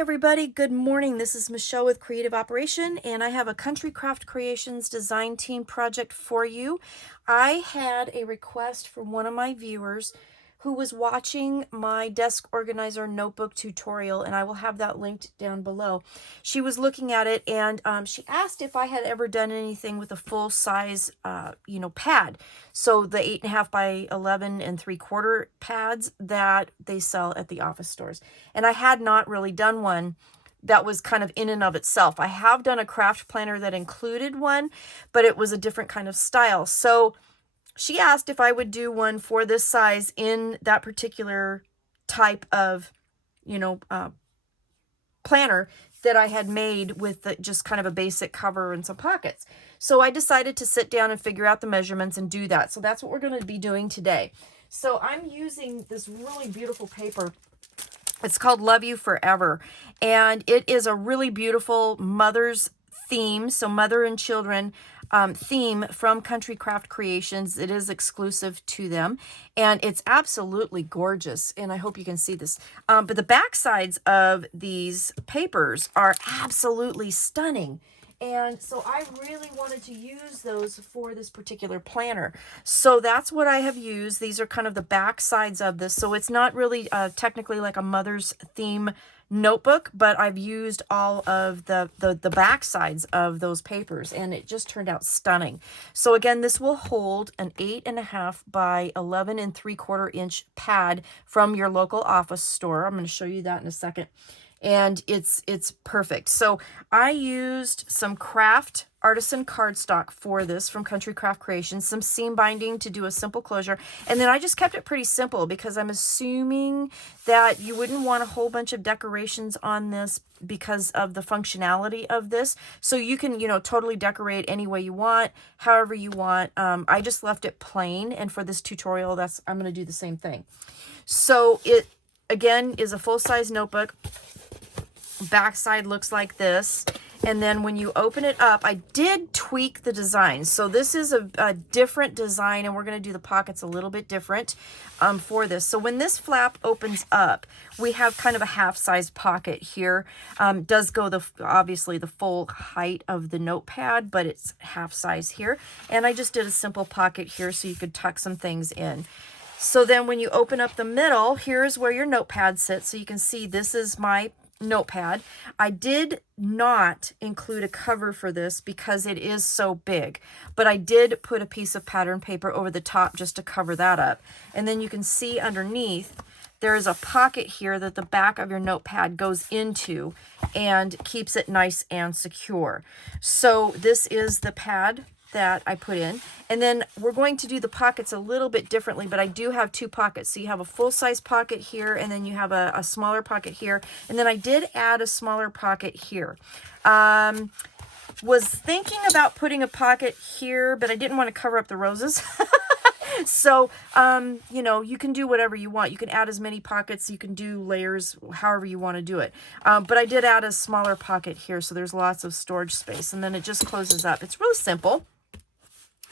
everybody, good morning. This is Michelle with Creative Operation, and I have a Country Craft Creations design team project for you. I had a request from one of my viewers who was watching my desk organizer notebook tutorial, and I will have that linked down below. She was looking at it, and she asked if I had ever done anything with a full size, pad. So the 8.5 by 11 3/4 pads that they sell at the office stores. And I had not really done one that was kind of in and of itself. I have done a craft planner that included one, but it was a different kind of style. So she asked if I would do one for this size in that particular type of, planner that I had made with just kind of a basic cover and some pockets. So I decided to sit down and figure out the measurements and do that. So that's what we're going to be doing today. So I'm using this really beautiful paper. It's called Love You Forever, and it is a really beautiful mother's theme, so mother and children theme from Country Craft Creations. It is exclusive to them, and it's absolutely gorgeous, and I hope you can see this. But the back sides of these papers are absolutely stunning. And so I really wanted to use those for this particular planner. So that's what I have used. These are kind of the back sides of this. So it's not really technically like a mother's theme notebook, but I've used all of the back sides of those papers, and it just turned out stunning. So again, this will hold an 8.5 by 11 3/4 inch pad from your local office store. I'm going to show you that in a second. And it's perfect. So I used some craft artisan cardstock for this from Country Craft Creations, some seam binding to do a simple closure, and then I just kept it pretty simple because I'm assuming that you wouldn't want a whole bunch of decorations on this because of the functionality of this. So you can, totally decorate any way you want, however you want. I just left it plain, and for this tutorial, I'm going to do the same thing. So it, again, is a full-size notebook. Backside looks like this, and then when you open it up, I did tweak the design. So this is a different design, and we're going to do the pockets a little bit different for this. So when this flap opens up, we have kind of a half-size pocket here. Does go obviously the full height of the notepad, but it's half size here. And I just did a simple pocket here so you could tuck some things in. So then when you open up the middle, here's where your notepad sits. So you can see this is my notepad. I did not include a cover for this because it is so big, but I did put a piece of pattern paper over the top just to cover that up. And then you can see underneath there is a pocket here that the back of your notepad goes into and keeps it nice and secure. So this is the pad that I put in, and then we're going to do the pockets a little bit differently, but I do have two pockets. So you have a full-size pocket here, and then you have a smaller pocket here, and then I did add a smaller pocket here. Was thinking about putting a pocket here, but I didn't want to cover up the roses. So, you can do whatever you want. You can add as many pockets, you can do layers, however you want to do it. But I did add a smaller pocket here, so there's lots of storage space, and then it just closes up. It's really simple,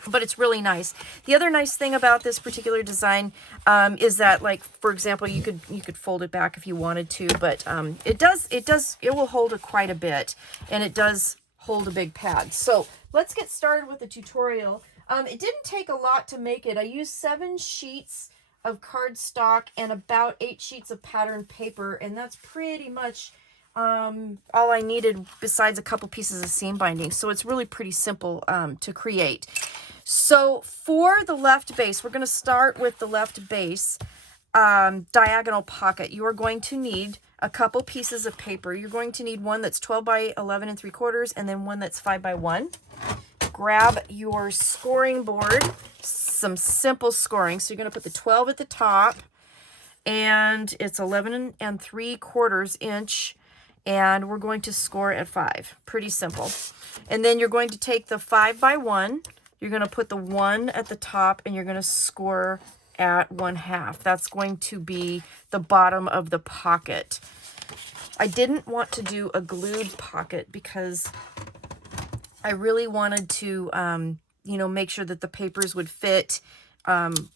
but it's really nice. The other nice thing about this particular design is that, like, for example, you could fold it back if you wanted to, but it will hold quite a bit, and it does hold a big pad. So let's get started with the tutorial. It didn't take a lot to make it. I used 7 sheets of cardstock and about 8 sheets of pattern paper, and that's pretty much all I needed besides a couple pieces of seam binding. So it's really pretty simple to create. So for the left base, we're going to start with the left base diagonal pocket. You are going to need a couple pieces of paper. You're going to need one that's 12 by 11 3/4 and then one that's 5 by 1. Grab your scoring board, some simple scoring. So you're going to put the 12 at the top, and it's 11 3/4 inch, and we're going to score at 5. Pretty simple. And then you're going to take the 5 by 1. You're going to put the 1 at the top, and you're going to score at 1/2. That's going to be the bottom of the pocket. I didn't want to do a glued pocket because I really wanted to, make sure that the papers would fit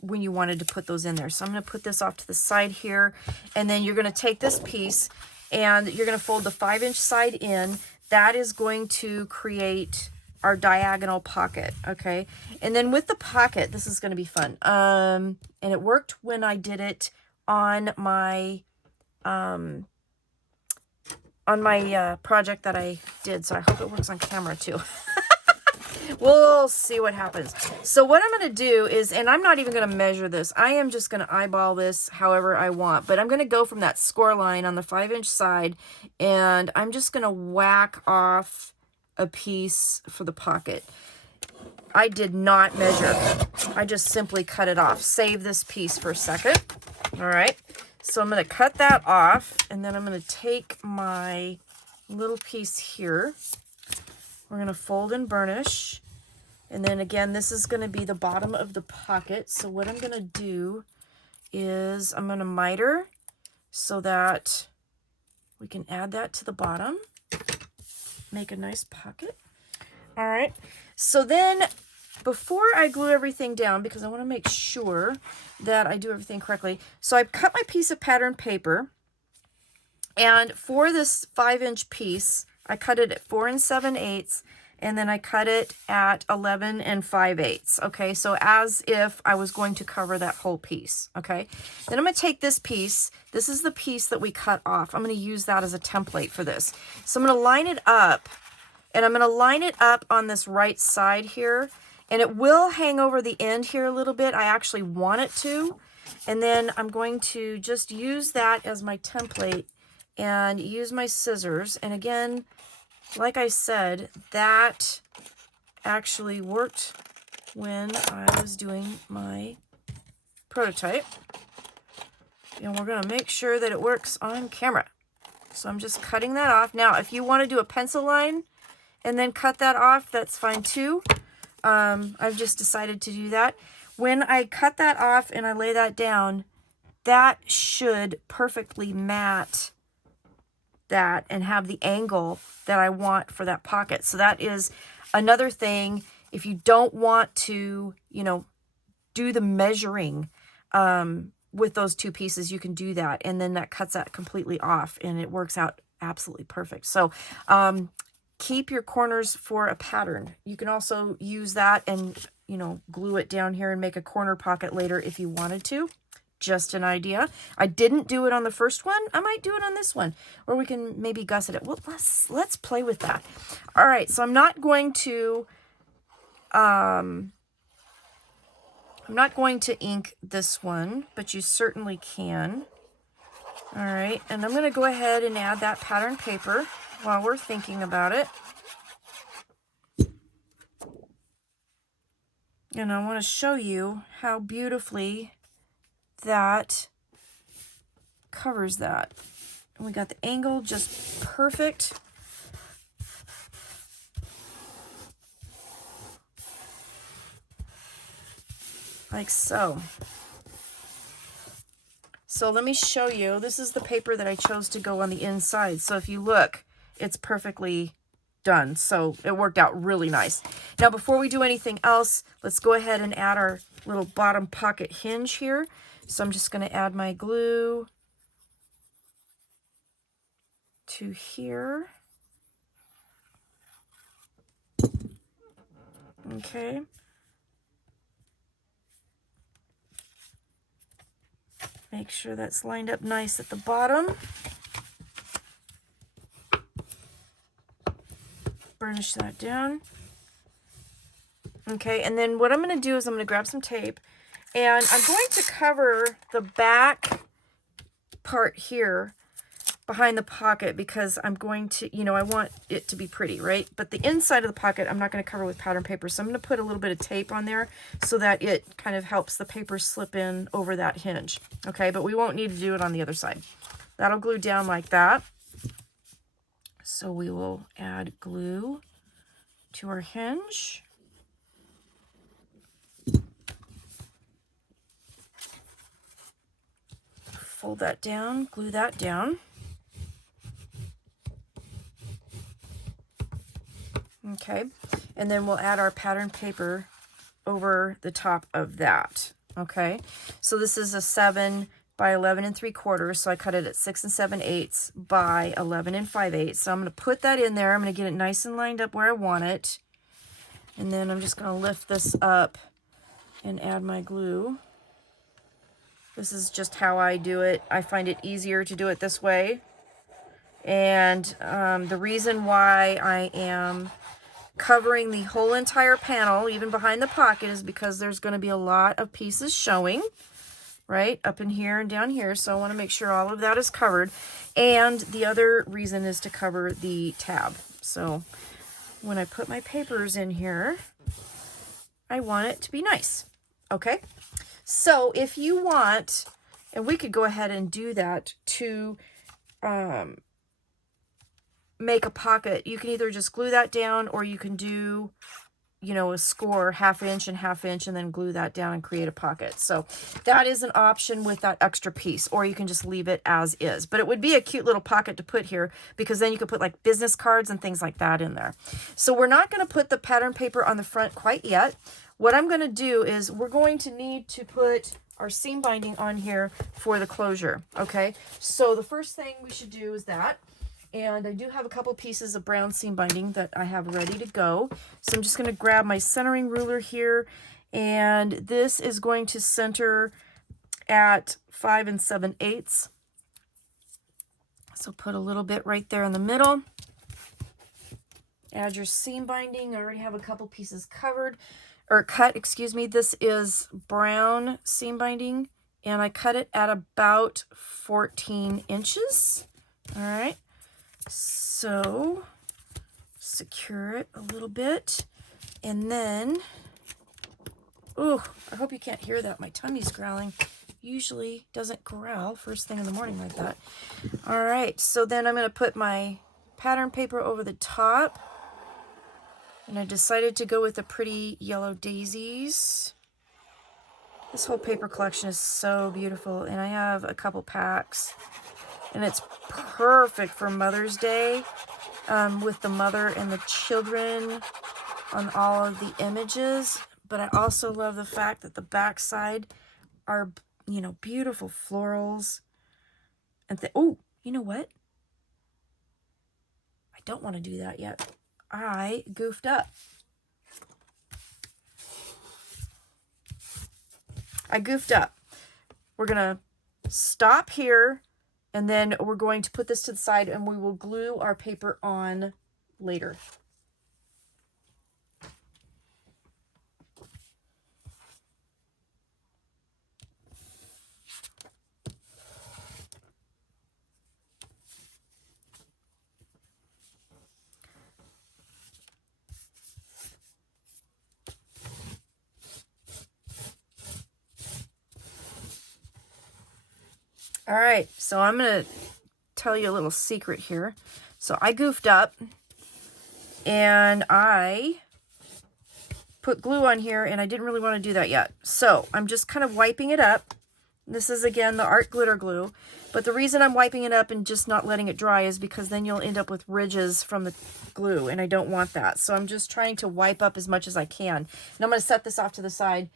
when you wanted to put those in there. So I'm going to put this off to the side here, and then you're going to take this piece and you're going to fold the 5-inch side in. That is going to create our diagonal pocket, okay? And then with the pocket, this is going to be fun. And it worked when I did it on my project that I did, so I hope it works on camera too. We'll see what happens. So what I'm going to do is, and I'm not even going to measure this, I am just going to eyeball this however I want, but I'm going to go from that score line on the 5-inch side, and I'm just going to whack off a piece for the pocket. I did not measure. I just simply cut it off. Save this piece for a second. All right. So I'm going to cut that off, and then I'm going to take my little piece here. We're going to fold and burnish. And then again, this is going to be the bottom of the pocket. So what I'm going to do is I'm going to miter so that we can add that to the bottom. Make a nice pocket. All right. So then before I glue everything down, because I want to make sure that I do everything correctly. So I cut my piece of pattern paper. And for this 5-inch piece, I cut it at 4 7/8, and then I cut it at 11 5/8. Okay, so as if I was going to cover that whole piece. Okay, then I'm going to take this piece. This is the piece that we cut off. I'm going to use that as a template for this. So I'm going to line it up, and I'm going to line it up on this right side here, and it will hang over the end here a little bit. I actually want it to. And then I'm going to just use that as my template and use my scissors. And again, like I said, that actually worked when I was doing my prototype. And we're going to make sure that it works on camera. So I'm just cutting that off. Now, if you want to do a pencil line and then cut that off, that's fine too. I've just decided to do that. When I cut that off and I lay that down, that should perfectly mat that and have the angle that I want for that pocket. So that is another thing. If you don't want to, you know, do the measuring with those two pieces, you can do that. And then that cuts that completely off and it works out absolutely perfect. So keep your corners for a pattern. You can also use that and, you know, glue it down here and make a corner pocket later if you wanted to. Just an idea. I didn't do it on the first one. I might do it on this one, or we can maybe gusset it. Well, let's play with that. All right, so I'm not going to ink this one, but you certainly can. All right, and I'm going to go ahead and add that pattern paper while we're thinking about it. And I want to show you how beautifully that covers that. And we got the angle just perfect. Like so. So let me show you. This is the paper that I chose to go on the inside. So if you look, it's perfectly done. So it worked out really nice. Now before we do anything else, let's go ahead and add our little bottom pocket hinge here. So I'm just going to add my glue to here. Okay. Make sure that's lined up nice at the bottom. Burnish that down. Okay, and then what I'm going to do is I'm going to grab some tape, and I'm going to cover the back part here behind the pocket because I'm going to, you know, I want it to be pretty, right? But the inside of the pocket, I'm not going to cover with pattern paper. So I'm going to put a little bit of tape on there so that it kind of helps the paper slip in over that hinge. Okay, but we won't need to do it on the other side. That'll glue down like that. So we will add glue to our hinge. Fold that down, glue that down. Okay, and then we'll add our pattern paper over the top of that. Okay, so this is a 7 by 11 3/4. So I cut it at 6 7/8 by 11 5/8. So I'm going to put that in there. I'm going to get it nice and lined up where I want it. And then I'm just going to lift this up and add my glue. This is just how I do it. I find it easier to do it this way. And the reason why I am covering the whole entire panel, even behind the pocket, is because there's going to be a lot of pieces showing, right, up in here and down here. So I want to make sure all of that is covered. And the other reason is to cover the tab. So when I put my papers in here, I want it to be nice. Okay, so if you want, and we could go ahead and do that to make a pocket, you can either just glue that down, or you can do, you know, a score 1/2 inch and 1/2 inch and then glue that down and create a pocket. So that is an option with that extra piece, or you can just leave it as is. But it would be a cute little pocket to put here, because then you could put like business cards and things like that in there. So we're not going to put the pattern paper on the front quite yet. What I'm going to do is we're going to need to put our seam binding on here for the closure. Okay, so the first thing we should do is that. And I do have a couple pieces of brown seam binding that I have ready to go. So I'm just going to grab my centering ruler here, and this is going to center at 5 7/8. So put a little bit right there in the middle. Add your seam binding. I already have a couple pieces covered, or cut, excuse me. This is brown seam binding, and I cut it at about 14 inches. All right. So secure it a little bit, and then, oh, I hope you can't hear that. My tummy's growling. Usually doesn't growl first thing in the morning like that. All right, so then I'm going to put my pattern paper over the top, and I decided to go with the pretty yellow daisies. This whole paper collection is so beautiful, and I have a couple packs. And it's perfect for Mother's Day, with the mother and the children on all of the images. But I also love the fact that the backside are, you know, beautiful florals. And oh, you know what? I don't want to do that yet. I goofed up. We're going to stop here. And then we're going to put this to the side, and we will glue our paper on later. All right, so I'm going to tell you a little secret here. So I goofed up, and I put glue on here, and I didn't really want to do that yet. So I'm just kind of wiping it up. This is, again, the Art Glitter Glue. But the reason I'm wiping it up and just not letting it dry is because then you'll end up with ridges from the glue, and I don't want that. So I'm just trying to wipe up as much as I can. And I'm going to set this off to the side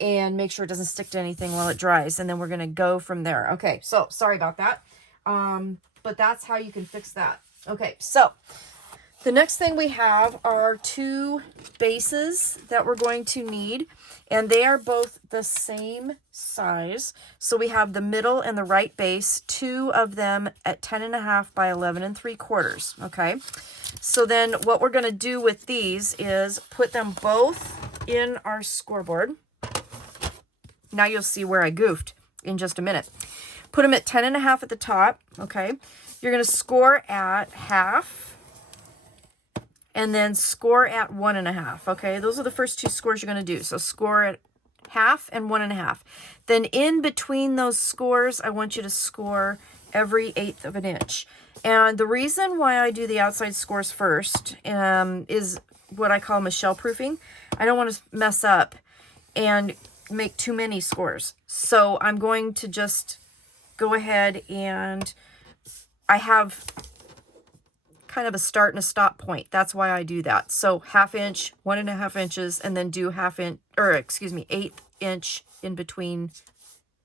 and make sure it doesn't stick to anything while it dries, and then we're going to go from there. Okay, so sorry about that, but that's how you can fix that. Okay, so the next thing we have are 2 bases that we're going to need, and they are both the same size. So we have the middle and the right base, 2 of them at 10.5 by 11 3/4. Okay, so then what we're going to do with these is put them both in our scoreboard. Now you'll see where I goofed in just a minute. Put them at 10.5 at the top, okay? You're going to score at 1/2 and then score at 1.5, okay? Those are the first 2 scores you're going to do. So score at 1/2 and 1.5. Then in between those scores, I want you to score every 1/8 of an inch. And the reason why I do the outside scores first is what I call Michelle proofing. I don't want to mess up and make too many scores. So I'm going to just go ahead, and I have kind of a start and a stop point. That's why I do that. So 1/2 inch, 1.5 inches, and then do 1/8 inch in between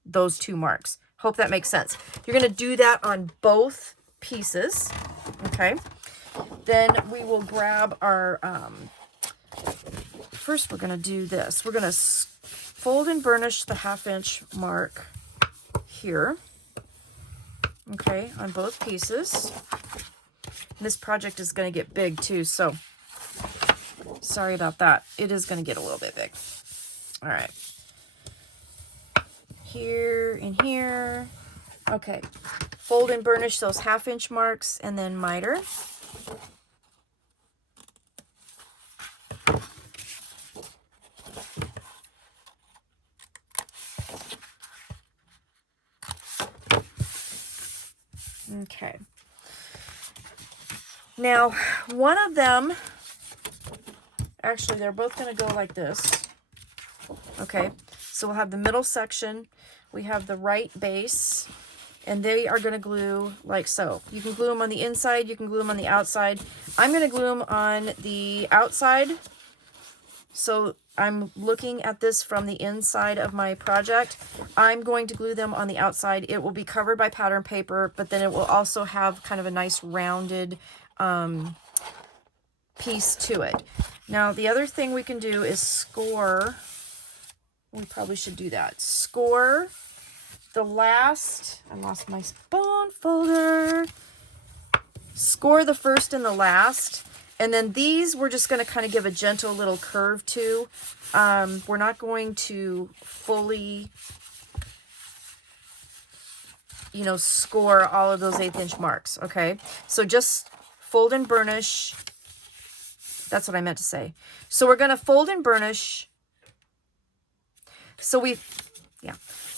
those 2 marks. Hope that makes sense. You're going to do that on both pieces. Okay. Then we will grab our, first we're going to do this. We're going to fold and burnish the 1/2 inch mark here. Okay, on both pieces. This project is going to get big too, so sorry about that. It is going to get a little bit big. All right. Here and here. Okay. Fold and burnish those 1/2 inch marks and then miter. Okay. Now, one of them, actually, they're both going to go like this. Okay. So we'll have the middle section. We have the right base, and they are going to glue like so. You can glue them on the inside. You can glue them on the outside. I'm going to glue them on the outside. So I'm looking at this from the inside of my project. I'm going to glue them on the outside. It will be covered by pattern paper, but then it will also have kind of a nice rounded piece to it. Now, the other thing we can do is score. We probably should do that. Score the last, I lost my bone folder. Score the first and the last. And then these, we're just going to kind of give a gentle little curve to. We're not going to fully, you know, score all of those 1/8 inch marks. Okay. So just fold and burnish. That's what I meant to say. So we're going to fold and burnish. So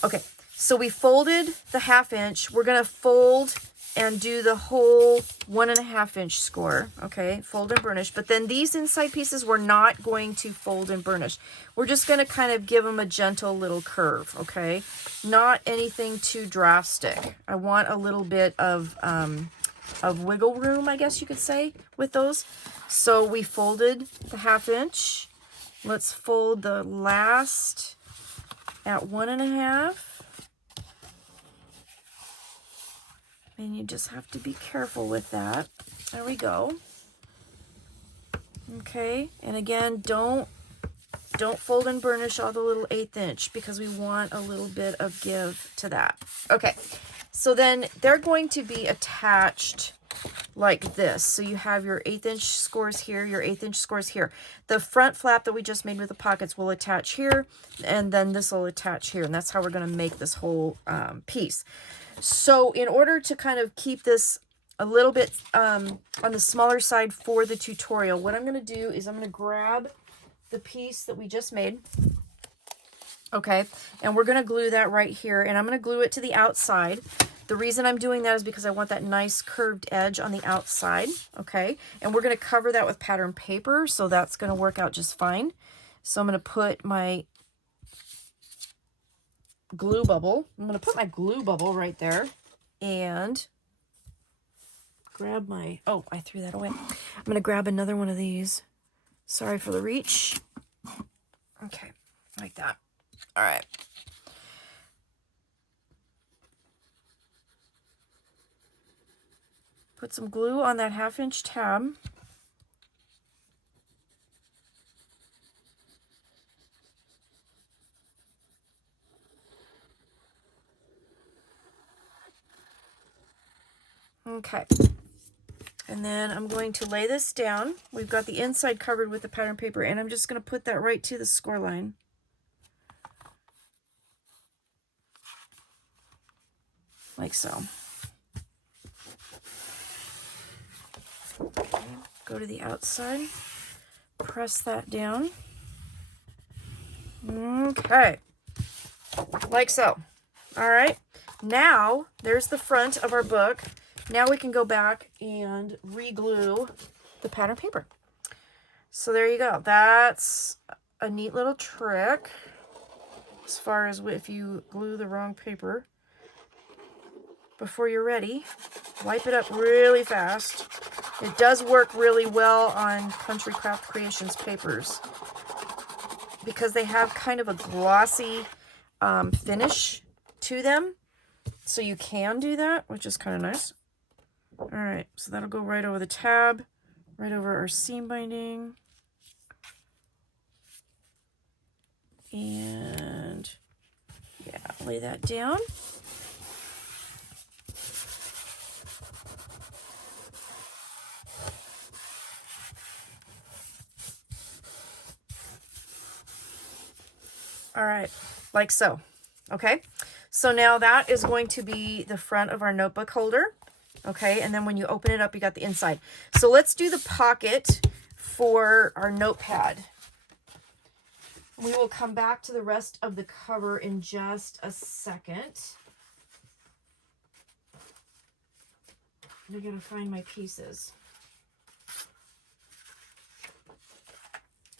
okay. So we folded the 1/2 inch. We're going to fold and do the whole 1.5 inch score. Okay, fold and burnish. But then these inside pieces, we're not going to fold and burnish. We're just going to kind of give them a gentle little curve. Okay, not anything too drastic. I want a little bit of wiggle room, I guess you could say, with those. So we folded the 1/2 inch. Let's fold the last at 1.5. And you just have to be careful with that. There we go. Okay, and again, don't fold and burnish all the little 1/8 inch because we want a little bit of give to that. Okay, so then they're going to be attached like this. So you have your 1/8 inch scores here, your 1/8 inch scores here. The front flap that we just made with the pockets will attach here, and then this will attach here, and that's how we're going to make this whole piece. So in order to kind of keep this a little bit on the smaller side for the tutorial, what I'm going to do is I'm going to grab the piece that we just made. Okay, and we're going to glue that right here, and I'm going to glue it to the outside. The reason I'm doing that is because I want that nice curved edge on the outside. Okay, and we're going to cover that with pattern paper, so that's going to work out just fine. So I'm going to put my glue bubble. I'm going to put my glue bubble right there and grab my, oh, I threw that away. I'm going to grab another one of these. Sorry for the reach. Okay, like that. All right. Put some glue on that 1/2 inch tab. Okay, and then I'm going to lay this down. We've got the inside covered with the pattern paper, and I'm just going to put that right to the score line. Like so. Okay, go to the outside, press that down. Okay, like so. All right, now there's the front of our book. Now we can go back and re-glue the pattern paper. So there you go. That's a neat little trick as far as if you glue the wrong paper. Before you're ready, wipe it up really fast. It does work really well on Country Craft Creations papers because they have kind of a glossy finish to them. So you can do that, which is kind of nice. All right, so that'll go right over the tab, right over our seam binding. And yeah, lay that down. All right, like so. Okay, so now that is going to be the front of our notebook holder. Okay, and then when you open it up, you got the inside. So let's do the pocket for our notepad. We will come back to the rest of the cover in just a second. I gotta find my pieces.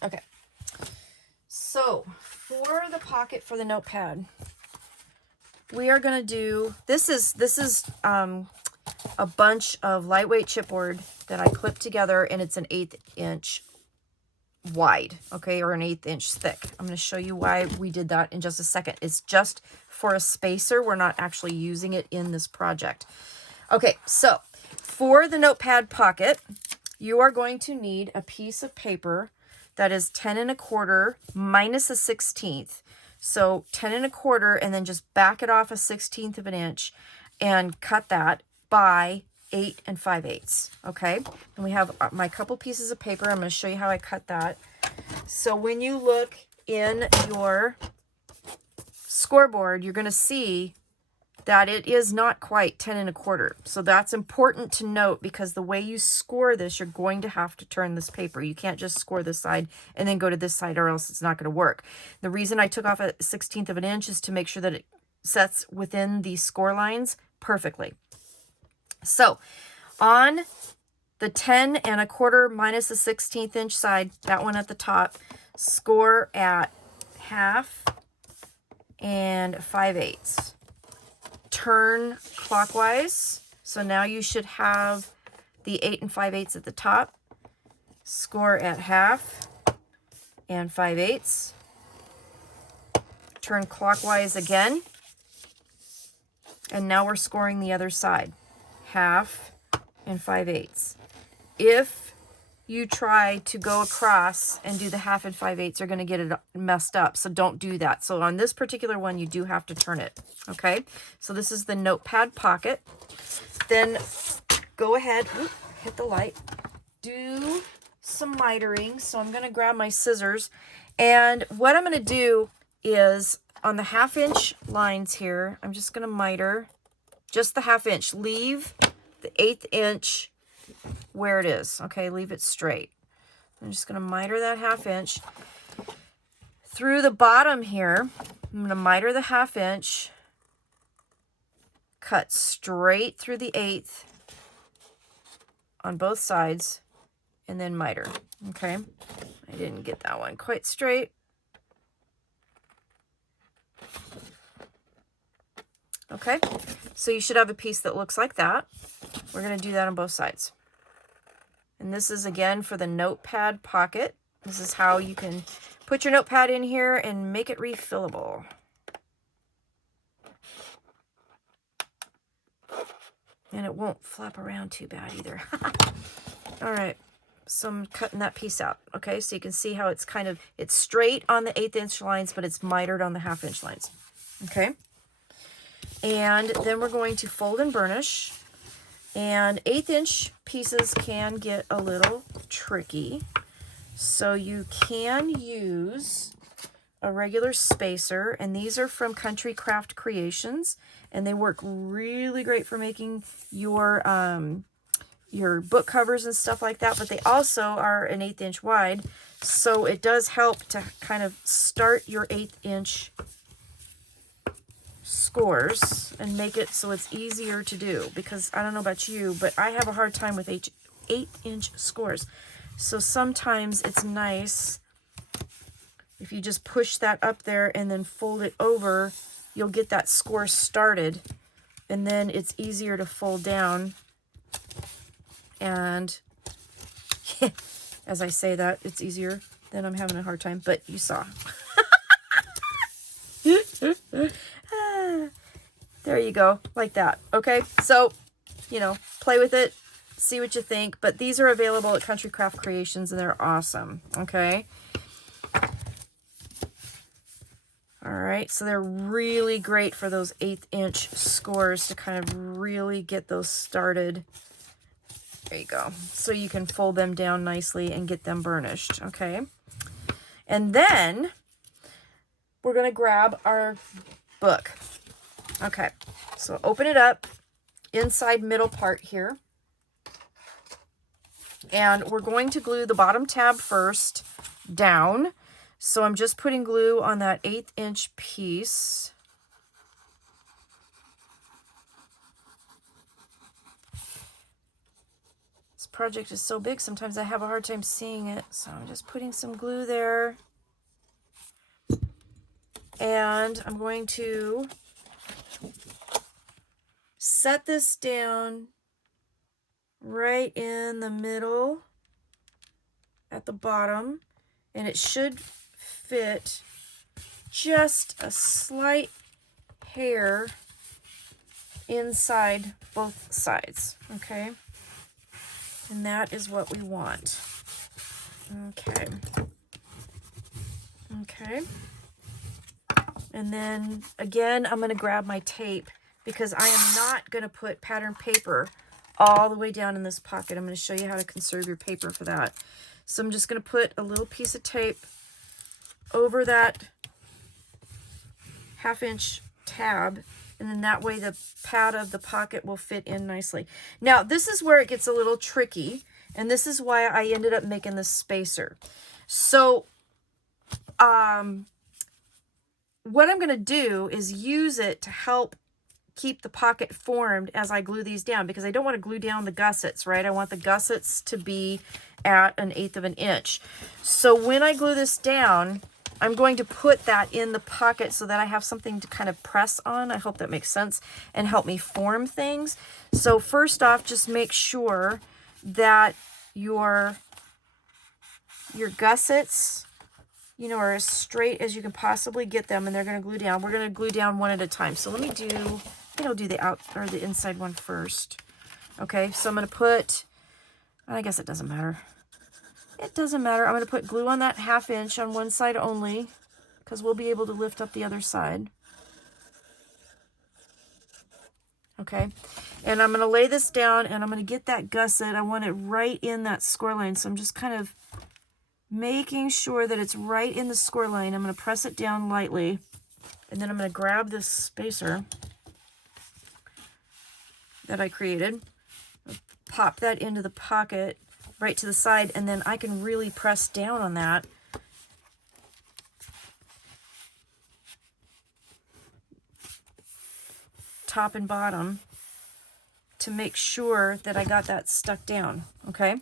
Okay, so for the pocket for the notepad, we are gonna do, this is a bunch of lightweight chipboard that I clipped together, and it's an 1/8 inch wide, okay, or an 1/8 inch thick. I'm going to show you why we did that in just a second. It's just for a spacer. We're not actually using it in this project. Okay, so for the notepad pocket, you are going to need a piece of paper that is 10 1/4 minus a 1/16. So 10 1/4, and then just back it off a 1/16 of an inch and cut that by 8 5/8. Okay, and we have my couple pieces of paper. I'm going to show you how I cut that. So when you look in your scoreboard, you're going to see that it is not quite 10 1/4. So that's important to note, because the way you score this, you're going to have to turn this paper. You can't just score this side and then go to this side, or else it's not going to work. The reason I took off a 1/16 of an inch is to make sure that it sets within the score lines perfectly. So on the 10 1/4 minus the 1/16 inch side, that one at the top, score at 1/2 and 5/8. Turn clockwise. So now you should have the 8 5/8 at the top. Score at 1/2 and 5/8. Turn clockwise again. And now we're scoring the other side. 1/2 and 5/8. If you try to go across and do the 1/2 and 5/8, you're going to get it messed up. So don't do that. So on this particular one, you do have to turn it. Okay. So this is the notepad pocket. Then go ahead, hit the light, do some mitering. So I'm going to grab my scissors, and what I'm going to do is on the 1/2 inch lines here, I'm just going to miter just the 1/2 inch. Leave the 1/8 inch where it is. Okay, leave it straight. I'm just going to miter that 1/2 inch. Through the bottom here, I'm going to miter the 1/2 inch, cut straight through the 1/8 on both sides, and then miter. Okay, I didn't get that one quite straight. Okay, so you should have a piece that looks like that. We're going to do that on both sides. And this is again for the notepad pocket. This is how you can put your notepad in here and make it refillable. And it won't flap around too bad either. All right, so I'm cutting that piece out. Okay, so you can see how it's kind of, it's straight on the 1/8 inch lines, but it's mitered on the 1/2 inch lines. Okay. And then we're going to fold and burnish. And 1/8 inch pieces can get a little tricky. So you can use a regular spacer. And these are from Country Craft Creations. And they work really great for making your book covers and stuff like that. But they also are an 1/8 inch wide. So it does help to kind of start your 1/8 inch scores and make it so it's easier to do, because I don't know about you, but I have a hard time with 1/8 inch scores. So sometimes it's nice if you just push that up there and then fold it over. You'll get that score started, and then it's easier to fold down. And as I say that, it's easier, then I'm having a hard time, but you saw. There you go, like that. Okay, so, you know, play with it, see what you think. But these are available at Country Craft Creations, and they're awesome. Okay. All right, so they're really great for those 1/8 inch scores to kind of really get those started. There you go. So you can fold them down nicely and get them burnished. Okay. And then we're going to grab our book. Okay, so open it up, inside middle part here. And we're going to glue the bottom tab first down. So I'm just putting glue on that 1/8 inch piece. This project is so big, sometimes I have a hard time seeing it. So I'm just putting some glue there. And I'm going to set this down right in the middle at the bottom, and it should fit just a slight hair inside both sides. Okay, and that is what we want. Okay. Okay. And then again, I'm going to grab my tape because I am not going to put pattern paper all the way down in this pocket. I'm going to show you how to conserve your paper for that. So I'm just going to put a little piece of tape over that 1/2 inch tab, and then that way the pad of the pocket will fit in nicely. Now, this is where it gets a little tricky, and this is why I ended up making this spacer. So, what I'm going to do is use it to help keep the pocket formed as I glue these down, because I don't want to glue down the gussets, right? I want the gussets to be at 1/8 of an inch. So when I glue this down, I'm going to put that in the pocket so that I have something to kind of press on. I hope that makes sense, and help me form things. So first off, just make sure that your gussets, you know, are as straight as you can possibly get them, and they're going to glue down. We're going to glue down one at a time. So let me do, I think I'll do the out or the inside one first. Okay, so I'm going to put, I guess it doesn't matter. It doesn't matter. I'm going to put glue on that 1/2 inch on one side only, because we'll be able to lift up the other side. Okay, and I'm going to lay this down, and I'm going to get that gusset. I want it right in that score line, so I'm just kind of making sure that it's right in the score line. I'm going to press it down lightly, and then I'm going to grab this spacer that I created, pop that into the pocket right to the side, and then I can really press down on that top and bottom to make sure that I got that stuck down. Okay,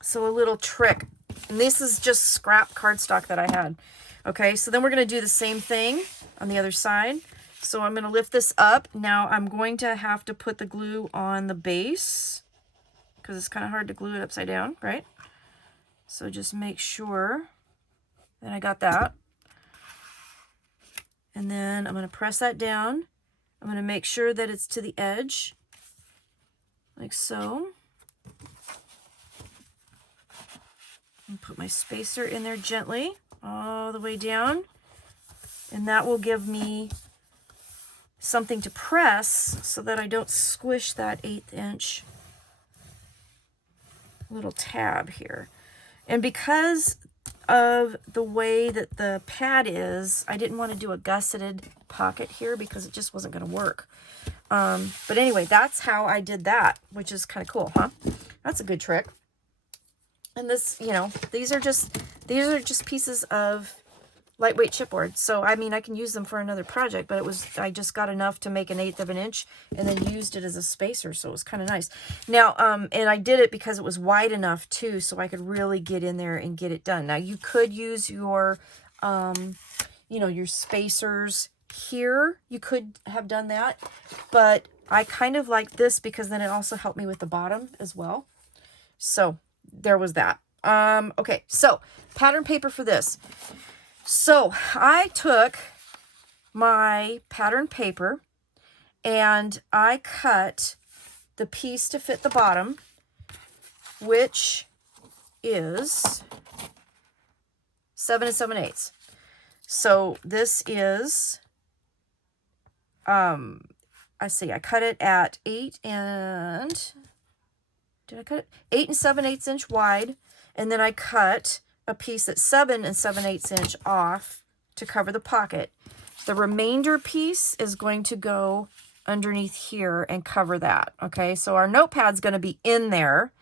so a little trick, and this is just scrap cardstock that I had. Okay, so then we're going to do the same thing on the other side. So I'm going to lift this up. Now I'm going to have to put the glue on the base, because it's kind of hard to glue it upside down, right? So just make sure that I got that. And then I'm going to press that down. I'm going to make sure that it's to the edge, like so. And put my spacer in there gently, all the way down. And that will give me something to press so that I don't squish that 1/8 inch little tab here. And because of the way that the pad is, I didn't want to do a gusseted pocket here because it just wasn't going to work. But anyway, that's how I did that, which is kind of cool, huh? That's a good trick. And this, you know, these are just pieces of lightweight chipboard. So, I mean, I can use them for another project, but I just got enough to make 1/8 of an inch and then used it as a spacer. So it was kind of nice. Now, and I did it because it was wide enough too, so I could really get in there and get it done. Now you could use your, you know, your spacers here. You could have done that, but I kind of like this because then it also helped me with the bottom as well. So there was that. Okay, so pattern paper for this. So I took my pattern paper and I cut the piece to fit the bottom, which is 7 7/8. So this is, I cut it at 8 7/8 inch wide, and then I cut a piece at 7 7/8 inch off to cover the pocket. The remainder piece is going to go underneath here and cover that. Okay, so our notepad's going to be in there.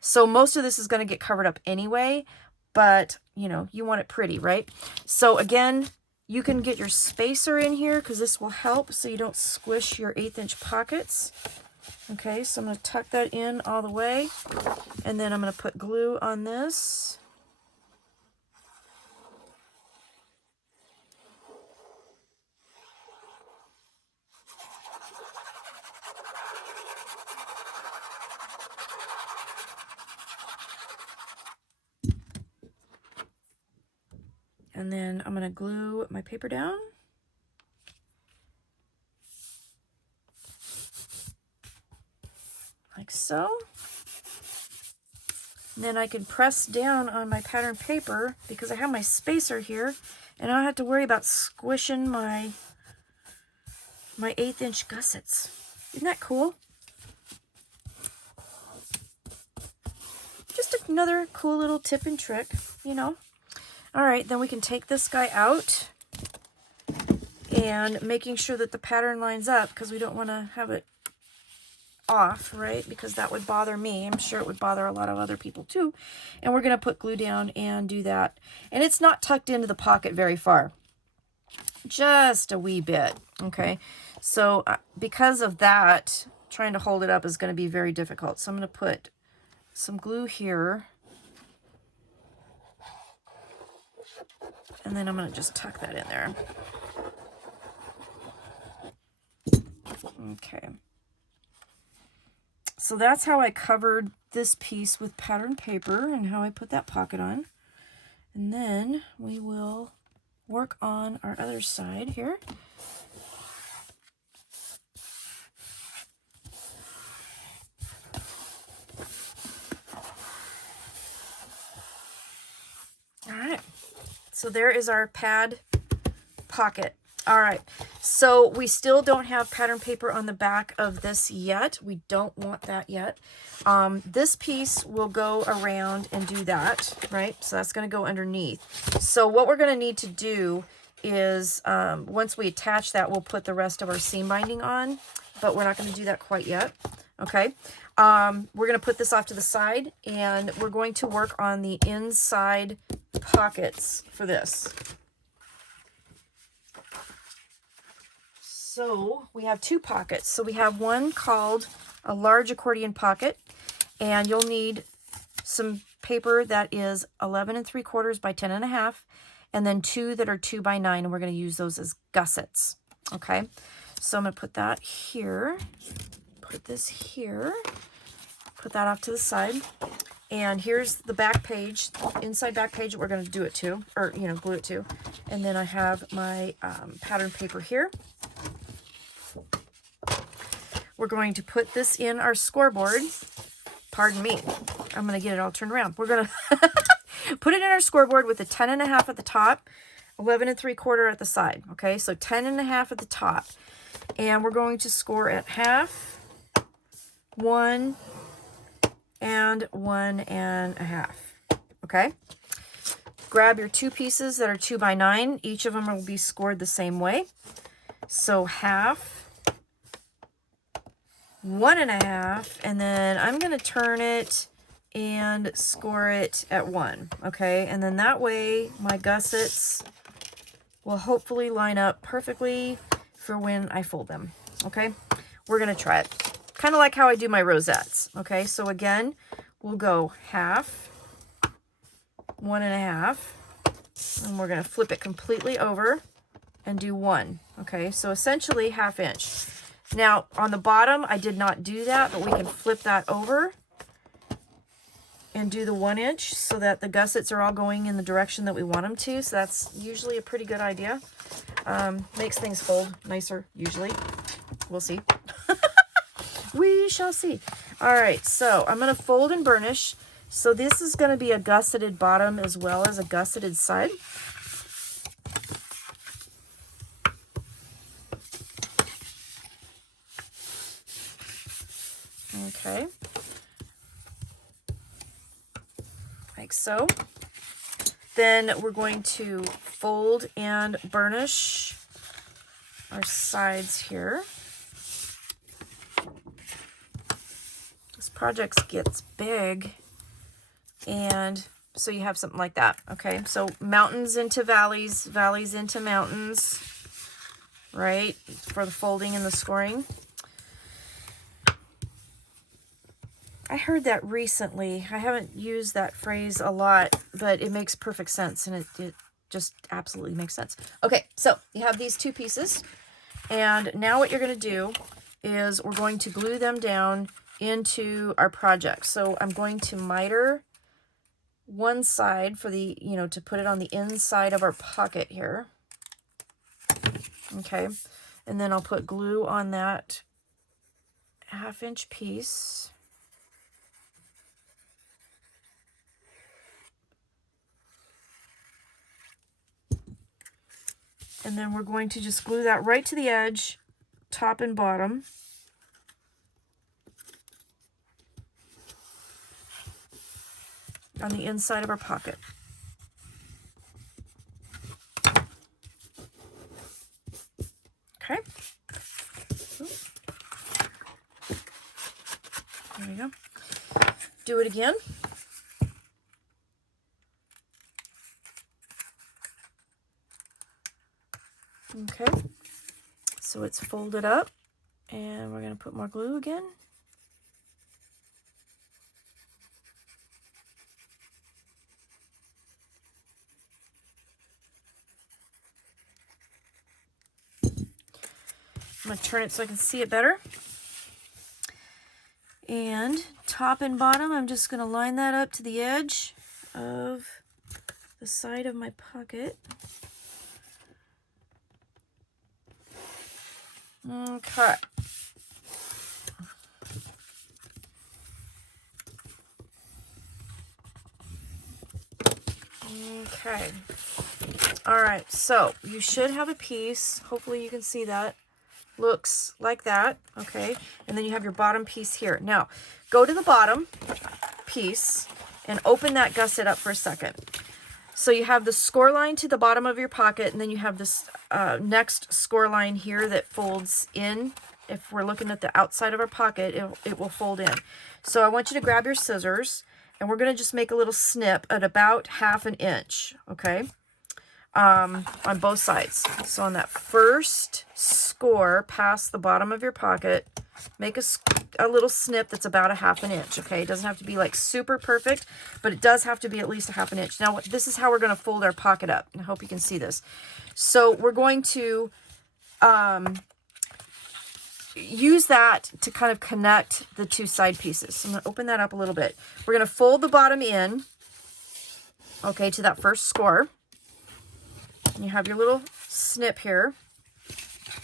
So most of this is going to get covered up anyway, but you know, you want it pretty, right? So again, you can get your spacer in here because this will help so you don't squish your 1/8 inch pockets. Okay, so I'm going to tuck that in all the way, and then I'm going to put glue on this. And then I'm going to glue my paper down. Like so. And then I can press down on my pattern paper because I have my spacer here, and I don't have to worry about squishing my 1/8 inch gussets. Isn't that cool? Just another cool little tip and trick, you know. All right, then we can take this guy out and making sure that the pattern lines up because we don't want to have it off, right? Because that would bother me. I'm sure it would bother a lot of other people too. And we're going to put glue down and do that. And it's not tucked into the pocket very far. Just a wee bit, okay? So because of that, trying to hold it up is going to be very difficult. So I'm going to put some glue here. And then I'm going to just tuck that in there. Okay. So that's how I covered this piece with pattern paper and how I put that pocket on. And then we will work on our other side here. All right. So there is our pad pocket. All right, so we still don't have pattern paper on the back of this yet. We don't want that yet. This piece will go around and do that, right? So that's going to go underneath. So what we're going to need to do is once we attach that, we'll put the rest of our seam binding on, but we're not going to do that quite yet. Okay, we're going to put this off to the side, and we're going to work on the inside pockets for this. So we have two pockets. So we have one called a large accordion pocket, and you'll need some paper that is 11 3/4 by 10 1/2, and then two that are 2 by 9, and we're going to use those as gussets. Okay, so I'm going to put that here, put this here, put that off to the side, and here's the back page, inside back page that we're going to do it to, or you know, glue it to, and then I have my pattern paper here. We're going to put this in our scoreboard. Pardon me. I'm going to get it all turned around. We're going to put it in our scoreboard with a 10 1/2 at the top, 11 3/4 at the side. Okay, so 10 1/2 at the top. And we're going to score at 1/2, 1, and 1 1/2. Okay? Grab your two pieces that are 2 by 9. Each of them will be scored the same way. So 1/2, 1 1/2, and then I'm going to turn it and score it at 1, okay? And then that way my gussets will hopefully line up perfectly for when I fold them, okay? We're going to try it. Kind of like how I do my rosettes, okay? So again, we'll go 1/2, 1 1/2, and we're going to flip it completely over and do 1, okay? So essentially 1/2 inch. Now, on the bottom, I did not do that, but we can flip that over. and do the 1 inch so that the gussets are all going in the direction that we want them to. So that's usually a pretty good idea. Makes things fold nicer, usually. We'll see. We shall see. All right, so I'm going to fold and burnish. So this is going to be a gusseted bottom as well as a gusseted side. Okay. Like so. Then we're going to fold and burnish our sides here. This project gets big, and so you have something like that. Okay, so mountains into valleys, valleys into mountains, right, for the folding and the scoring. I heard that recently. I haven't used that phrase a lot, but it makes perfect sense, and it just absolutely makes sense. Okay, so you have these two pieces, and now what you're going to do is we're going to glue them down into our project. So I'm going to miter one side for the, to put it on the inside of our pocket here. Okay, and then I'll put glue on that 1/2 inch piece. And then we're going to just glue that right to the edge, top and bottom. On the inside of our pocket. Okay. There we go. Do it again. Okay, so it's folded up, and we're going to put more glue again. I'm going to turn it so I can see it better. And top and bottom, I'm just going to line that up to the edge of the side of my pocket. Okay. Okay. All right, so you should have a piece. Hopefully you can see that. Looks like that. Okay. And then you have your bottom piece here. Now, go to the bottom piece and open that gusset up for a second. So you have the score line to the bottom of your pocket, and then you have this next score line here that folds in. If we're looking at the outside of our pocket, it will fold in. So I want you to grab your scissors, and we're going to just make a little snip at about 1/2 inch, okay, on both sides. So on that first score past the bottom of your pocket, make a little snip that's about 1/2 inch, okay? It doesn't have to be like super perfect, but it does have to be at least 1/2 inch. Now, this is how we're going to fold our pocket up. I hope you can see this. So we're going to use that to kind of connect the two side pieces. So I'm going to open that up a little bit. We're going to fold the bottom in, okay, to that first score. And you have your little snip here.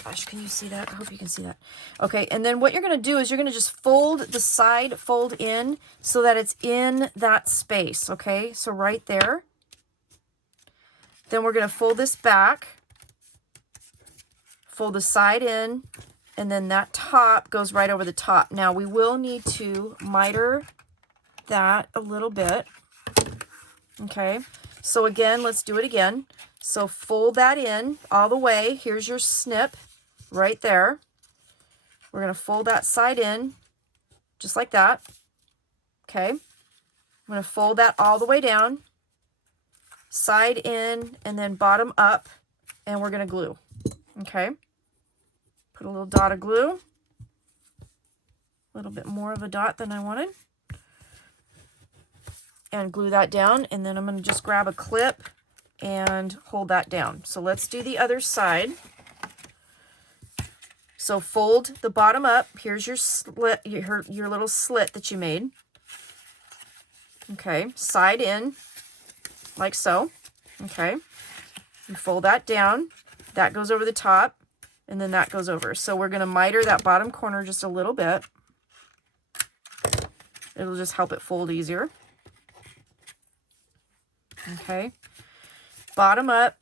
Gosh, can you see that? I hope you can see that. Okay, and then what you're going to do is you're going to just fold the side, fold in so that it's in that space, okay? So right there. Then we're going to fold this back, fold the side in, and then that top goes right over the top. Now, we will need to miter that a little bit, okay? So again, let's do it again. So fold that in all the way. Here's your snip right there. We're going to fold that side in just like that. Okay. I'm going to fold that all the way down, side in, and then bottom up, and we're going to glue. Okay. Put a little dot of glue. A little bit more of a dot than I wanted. And glue that down, and then I'm going to just grab a clip and hold that down. So let's do the other side. So fold the bottom up. Here's your slit, your little slit that you made. Okay, side in, like so. Okay, you fold that down. That goes over the top, and then that goes over. So we're going to miter that bottom corner just a little bit. It'll just help it fold easier. Okay, bottom up,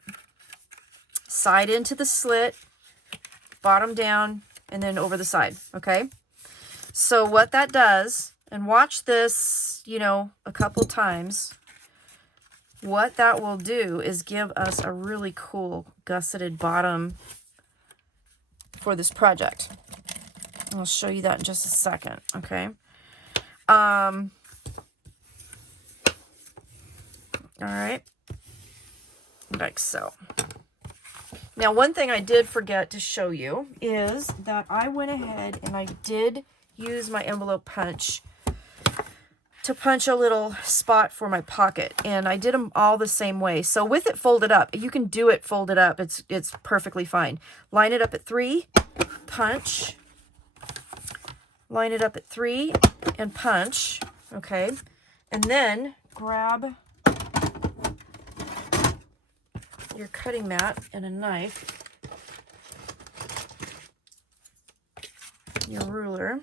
side into the slit, bottom down, and then over the side. Okay, so what that does, and watch this, you know, a couple times, what that will do is give us a really cool gusseted bottom for this project. I'll show you that in just a second. Okay. All right, like so. Now, one thing I did forget to show you is that I went ahead and I did use my envelope punch to punch a little spot for my pocket, and I did them all the same way. So with it folded up, you can do it folded up. It's perfectly fine. Line it up at 3, punch. Line it up at 3 and punch. Okay, and then grab your cutting mat and a knife, your ruler,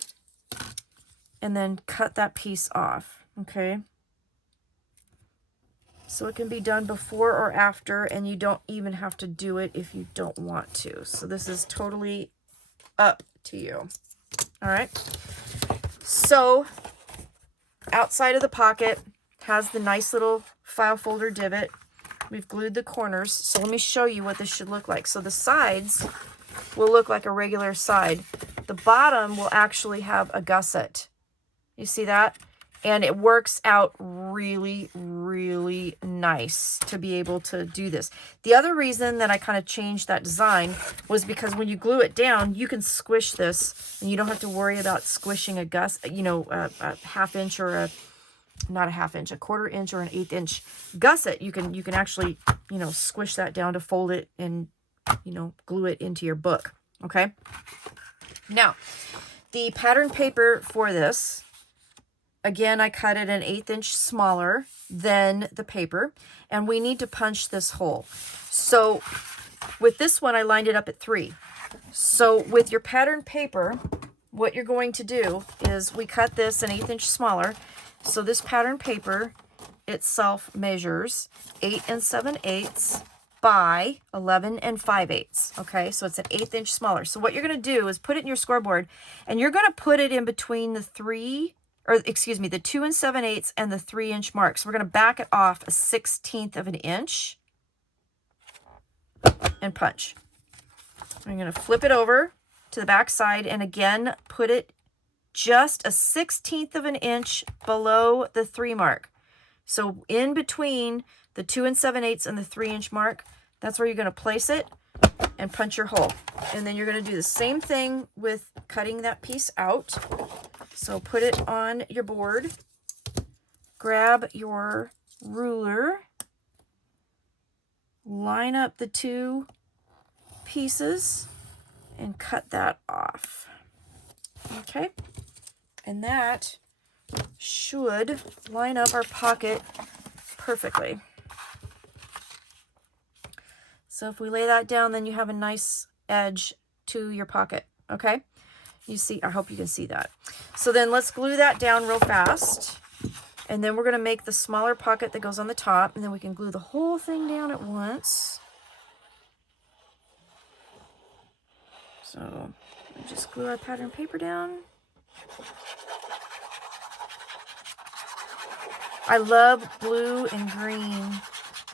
and then cut that piece off. Okay, so it can be done before or after, and you don't even have to do it if you don't want to. So this is totally up to you. All right, so outside of the pocket has the nice little file folder divot. We've glued the corners, so let me show you what this should look like. So the sides will look like a regular side. The bottom will actually have a gusset. You see that? And it works out really, really nice to be able to do this. The other reason that I kind of changed that design was because when you glue it down, you can squish this, and you don't have to worry about squishing a a half inch or a quarter inch or an 1/8 inch gusset. You can actually, squish that down to fold it and, glue it into your book. Okay. Now, the pattern paper for this, again, I cut it an 1/8 inch smaller than the paper, and we need to punch this hole. So with this one, I lined it up at 3. So with your pattern paper, what you're going to do is we cut this an 1/8 inch smaller. So this pattern paper itself measures 8 7/8 by 11 5/8. Okay, so it's an 1/8 inch smaller. So what you're going to do is put it in your scoreboard, and you're going to put it in between the 2 7/8 and the 3 inch marks. We're going to back it off a 1/16 of an inch and punch. I'm going to flip it over to the back side, and again, put it just a 1/16 of an inch below the 3 mark. So in between the 2 7/8 and the 3 inch mark, that's where you're going to place it and punch your hole. And then you're going to do the same thing with cutting that piece out. So put it on your board, grab your ruler, line up the 2 pieces, and cut that off. Okay, and that should line up our pocket perfectly. So if we lay that down, then you have a nice edge to your pocket. Okay, you see, I hope you can see that. So then let's glue that down real fast, and then we're going to make the smaller pocket that goes on the top, and then we can glue the whole thing down at once. So just glue our pattern paper down. I love blue and green,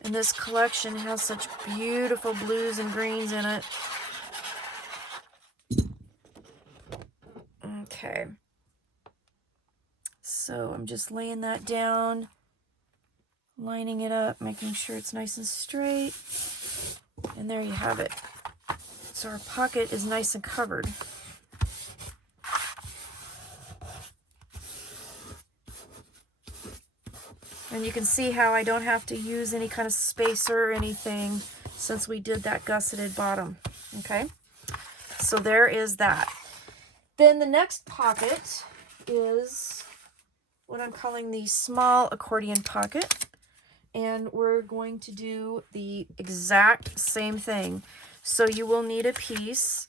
and this collection has such beautiful blues and greens in it. Okay, so I'm just laying that down, lining it up, making sure it's nice and straight, and there you have it. So our pocket is nice and covered. And you can see how I don't have to use any kind of spacer or anything since we did that gusseted bottom. Okay, so there is that. Then the next pocket is what I'm calling the small accordion pocket. And we're going to do the exact same thing. So you will need a piece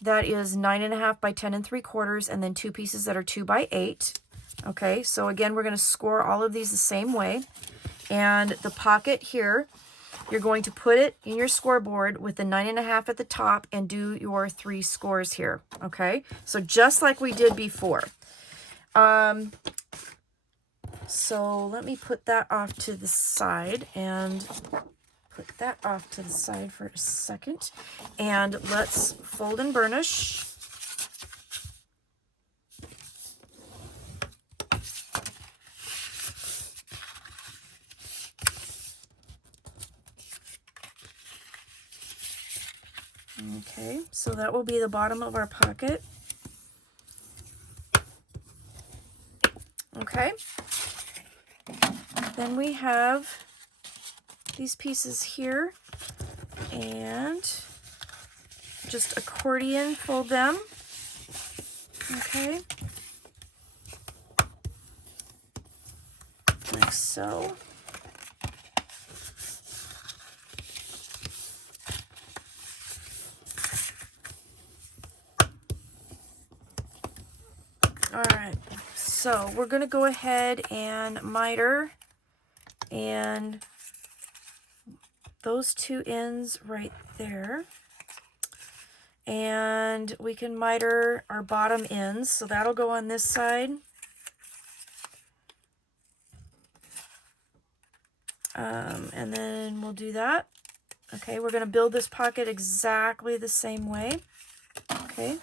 that is 9.5 by 10 3/4, and then 2 pieces that are 2 by 8. Okay, so again, we're going to score all of these the same way. And the pocket here, you're going to put it in your scoreboard with the 9.5 at the top and do your 3 scores here. Okay, so just like we did before. So let me put that off to the side and put that off to the side for a second. And let's fold and burnish. Okay, so that will be the bottom of our pocket. Okay. Then we have these pieces here, and just accordion fold them. Okay. Like so. All right, so we're going to go ahead and miter and those 2 ends right there. And we can miter our bottom ends, so that'll go on this side. And then we'll do that. Okay, we're going to build this pocket exactly the same way. Okay.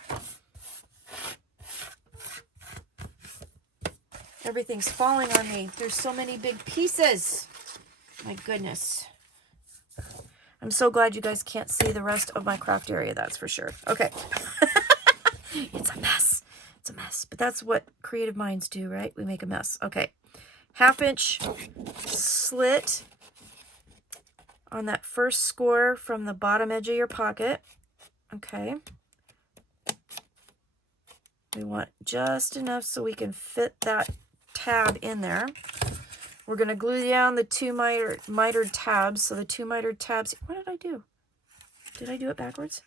Everything's falling on me. There's so many big pieces. My goodness. I'm so glad you guys can't see the rest of my craft area, that's for sure. Okay. It's a mess. It's a mess. But that's what creative minds do, right? We make a mess. Okay. 1/2 inch slit on that first score from the bottom edge of your pocket. Okay. We want just enough so we can fit that tab in there. We're going to glue down the 2 mitered tabs. So the 2 mitered tabs, what did I do? Did I do it backwards?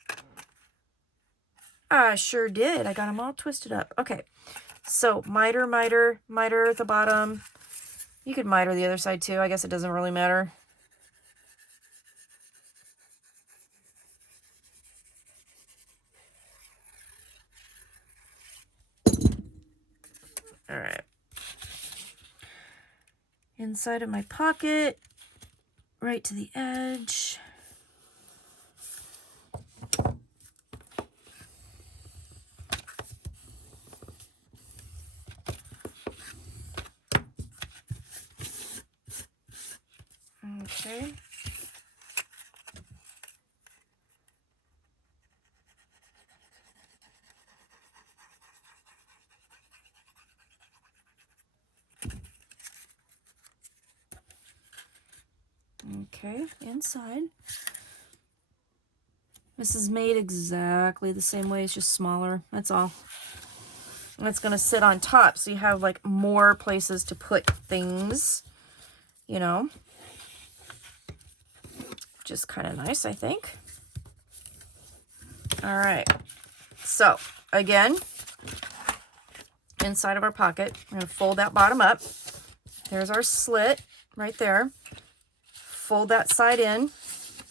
I sure did. I got them all twisted up. Okay, so miter, miter, miter at the bottom. You could miter the other side too. I guess it doesn't really matter. All right. Inside of my pocket, right to the edge. Okay. Okay, inside. This is made exactly the same way, it's just smaller, that's all. And it's gonna sit on top, so you have like more places to put things, you know. Just kind of nice, I think. All right, so again, inside of our pocket, we're gonna fold that bottom up. There's our slit right there. Fold that side in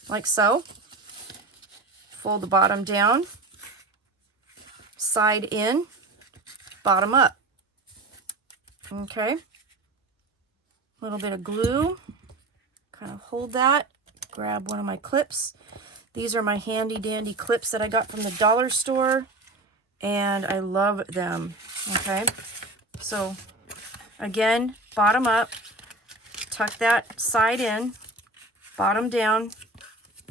like so. Fold the bottom down, side in, bottom up. Okay. A little bit of glue. Kind of hold that. Grab one of my clips. These are my handy dandy clips that I got from the dollar store, and I love them. Okay. So again, bottom up, tuck that side in, bottom down,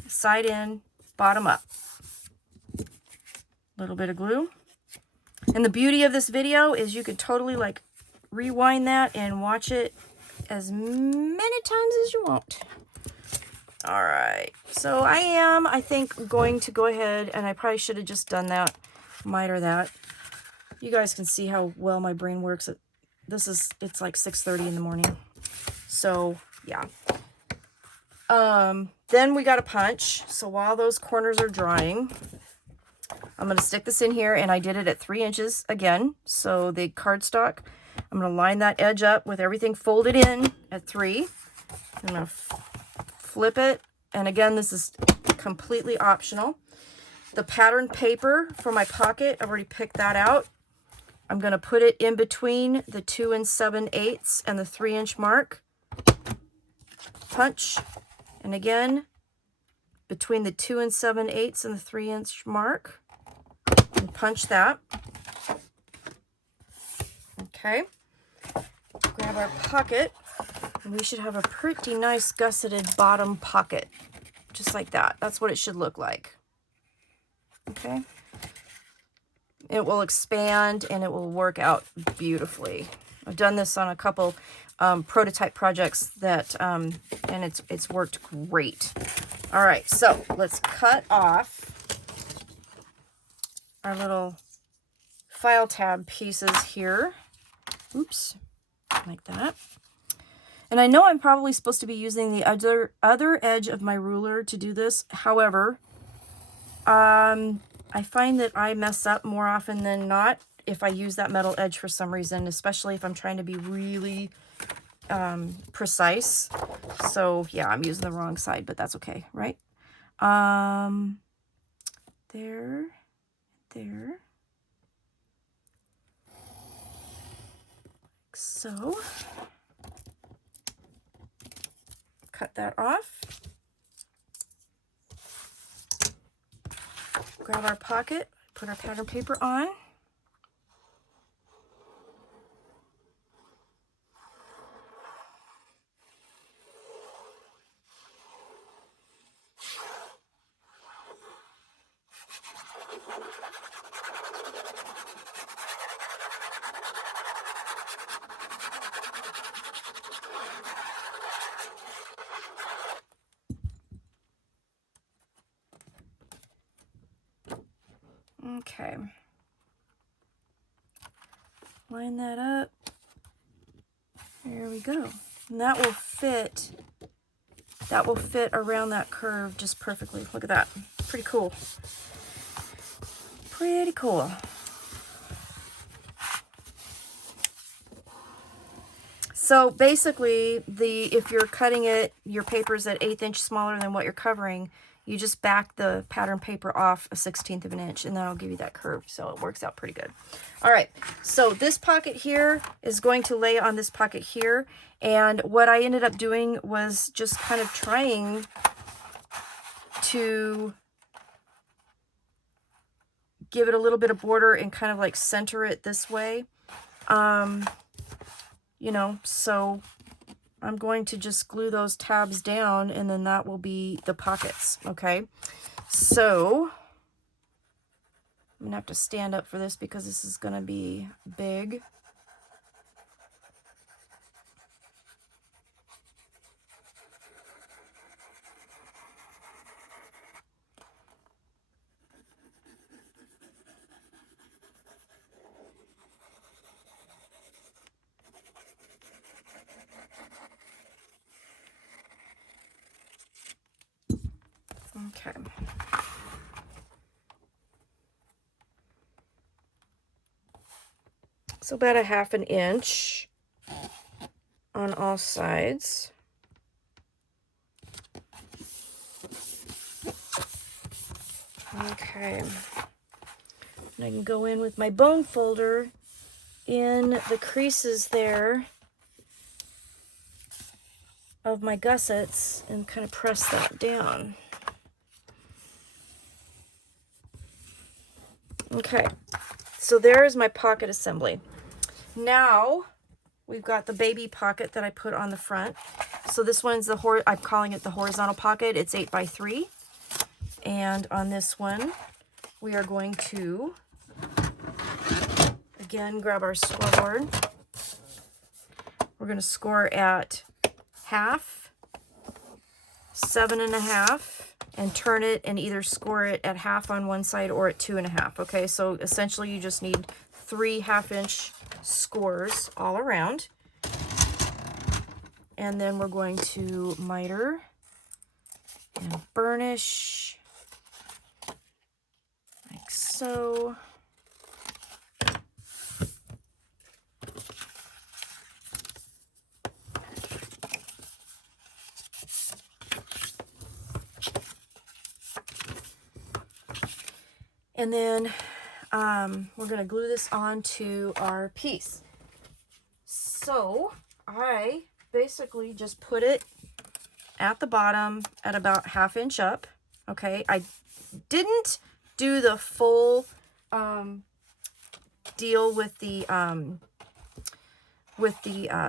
side in, bottom up. A little bit of glue. And the beauty of this video is you could totally like rewind that and watch it as many times as you want. All right, so I think, going to go ahead, and I probably should have just done that, miter that. You guys can see how well my brain works at it's like 6:30 in the morning. So yeah. Then we got a punch. So while those corners are drying, I'm going to stick this in here, and I did it at 3 inches again. So the cardstock, I'm going to line that edge up with everything folded in at 3. I'm going to flip it. And again, this is completely optional. The pattern paper for my pocket, I've already picked that out. I'm going to put it in between the 2 7/8 and the 3-inch mark. Punch. And again, between the 2 7/8 and the 3-inch mark. And punch that. Okay. Grab our pocket. And we should have a pretty nice gusseted bottom pocket. Just like that. That's what it should look like. Okay. It will expand and it will work out beautifully. I've done this on a couple prototype projects that, and it's worked great. All right, so let's cut off our little file tab pieces here. Oops, like that. And I know I'm probably supposed to be using the other edge of my ruler to do this. However, I find that I mess up more often than not if I use that metal edge for some reason, especially if I'm trying to be really precise. So yeah, I'm using the wrong side, but that's okay, right? There. Like so. Cut that off. Grab our pocket, put our pattern paper on. Okay. Line that up. There we go. And that will fit around that curve just perfectly. Look at that. Pretty cool. Pretty cool. So basically, if you're cutting it, your paper's at 1/8 inch smaller than what you're covering, you just back the pattern paper off 1/16 of an inch, and that'll give you that curve. So it works out pretty good. All right, so this pocket here is going to lay on this pocket here. And what I ended up doing was just kind of trying to give it a little bit of border and kind of like center it this way. You know, so I'm going to just glue those tabs down, and then that will be the pockets, okay? So I'm gonna have to stand up for this because this is gonna be big. Okay. So about 1/2 inch on all sides. Okay. And I can go in with my bone folder in the creases there of my gussets and kind of press that down. Okay, so there is my pocket assembly. Now we've got the baby pocket that I put on the front. So this one's I'm calling it the horizontal pocket. It's 8 by 3. And on this one, we are going to, again, grab our scoreboard. We're going to score at 1/2, 7 1/2, and turn it and either score it at 1/2 on one side or at 2 1/2. Okay, so essentially you just need 3 1/2 inch scores all around. And then we're going to miter and burnish like so. And then we're going to glue this onto our piece. So I basically just put it at the bottom at about 1/2 inch up. Okay, I didn't do the full deal with the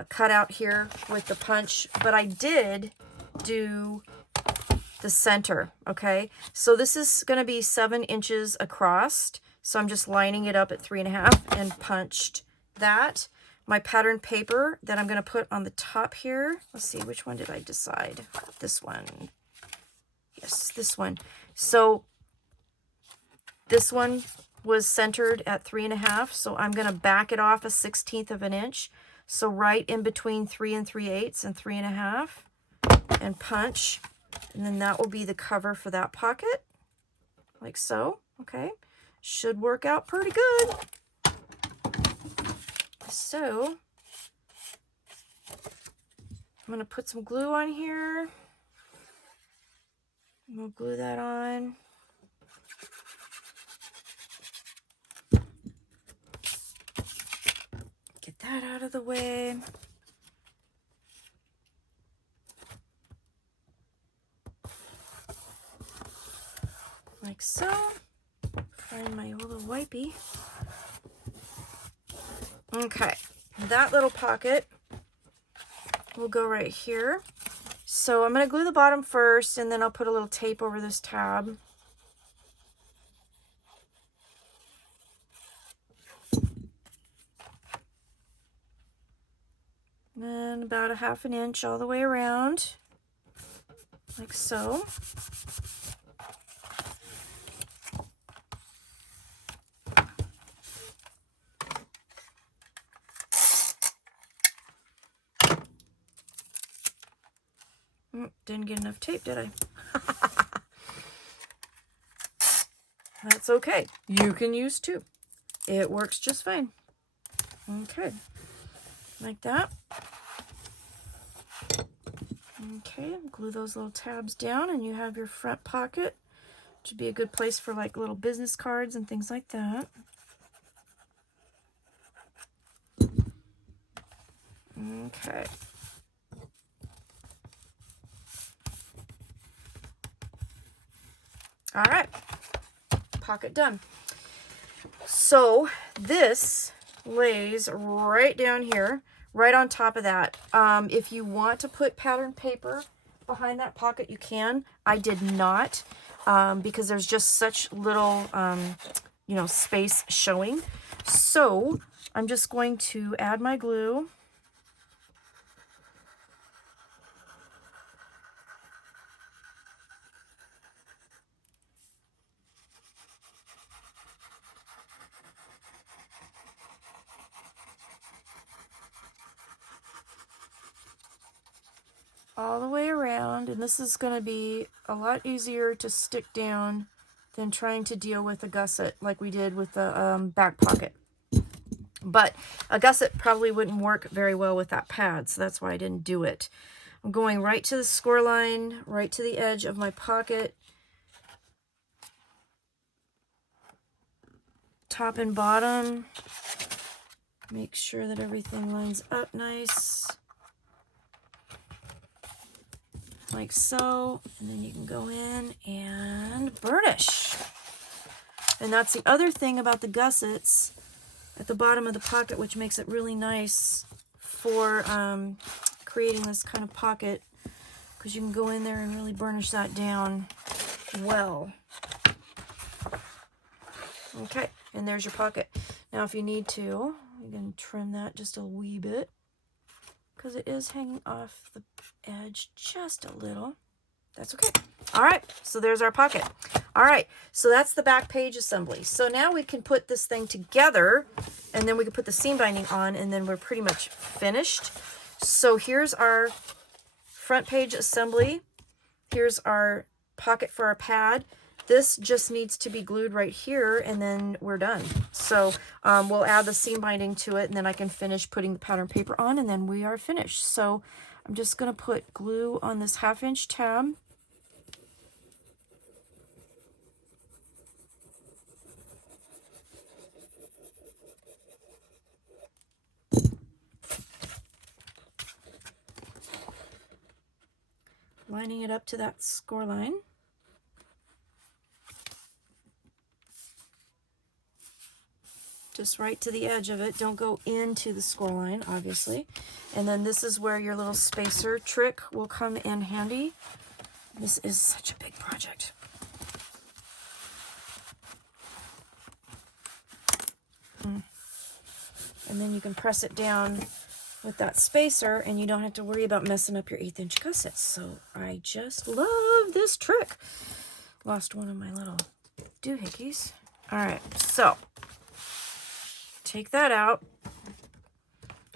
cutout here with the punch, but I did do the center. Okay, so this is going to be 7 inches across, so I'm just lining it up at 3.5 and punched that. My pattern paper that I'm going to put on the top here. Let's see, which one did I decide? This one. Yes, this one. So this one was centered at 3.5, so I'm going to back it off 1/16 of an inch. So right in between 3 3/8 and 3.5, and punch. And then that will be the cover for that pocket, like so. Okay, should work out pretty good. So I'm going to put some glue on here. We'll glue that on. Get that out of the way. Like so. Find my little wipey. Okay, that little pocket will go right here. So I'm going to glue the bottom first, and then I'll put a little tape over this tab. And about 1/2 inch all the way around, like so. Didn't get enough tape, did I? That's okay. You can use 2. It works just fine. Okay. Like that. Okay, glue those little tabs down, and you have your front pocket, which would be a good place for like little business cards and things like that. Okay. All right, pocket done. So this lays right down here, right on top of that. If you want to put pattern paper behind that pocket, you can. I did not, because there's just such little, you know, space showing. So I'm just going to add my glue. All the way around, and this is going to be a lot easier to stick down than trying to deal with a gusset like we did with the back pocket. But a gusset probably wouldn't work very well with that pad, so that's why I didn't do it. I'm going right to the score line, right to the edge of my pocket, top and bottom. Make sure that everything lines up nice. Like so, and then you can go in and burnish. And that's the other thing about the gussets at the bottom of the pocket, which makes it really nice for creating this kind of pocket, because you can go in there and really burnish that down well. Okay, and there's your pocket. Now if you need to, you can trim that just a wee bit, because it is hanging off the edge just a little. That's okay. All right, so there's our pocket. All right, so that's the back page assembly. So now we can put this thing together and then we can put the seam binding on, and then we're pretty much finished. So here's our front page assembly. Here's our pocket for our pad. This just needs to be glued right here, and then we're done. So we'll add the seam binding to it, and then I can finish putting the pattern paper on, and then we are finished. So I'm just going to put glue on this 1/2 inch tab. Lining it up to that score line. Just right to the edge of it. Don't go into the score line, obviously. And then this is where your little spacer trick will come in handy. This is such a big project. And then you can press it down with that spacer, and you don't have to worry about messing up your 1/8 inch gussets. So I just love this trick. Lost one of my little doohickeys. All right, so take that out.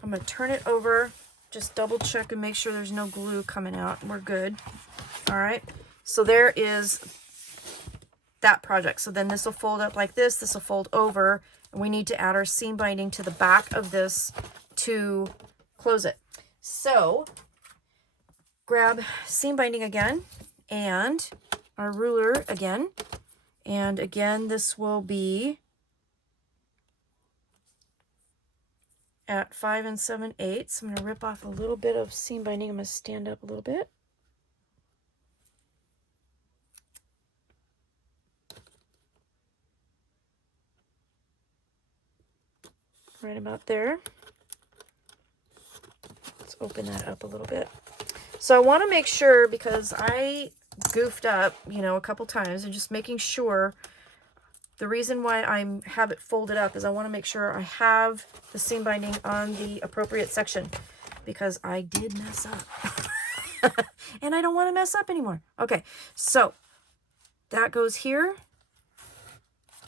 I'm going to turn it over, just double check and make sure there's no glue coming out. We're good. All right, so there is that project. So then this will fold up like this. This will fold over, and we need to add our seam binding to the back of this to close it. So grab seam binding again and our ruler again. And again, this will be at 5 7/8. I'm going to rip off a little bit of seam binding. I'm going to stand up a little bit. Right about there. Let's open that up a little bit. So I want to make sure, because I goofed up, a couple times, and just making sure. The reason why I have it folded up is I want to make sure I have the seam binding on the appropriate section, because I did mess up. And I don't want to mess up anymore. Okay, so that goes here,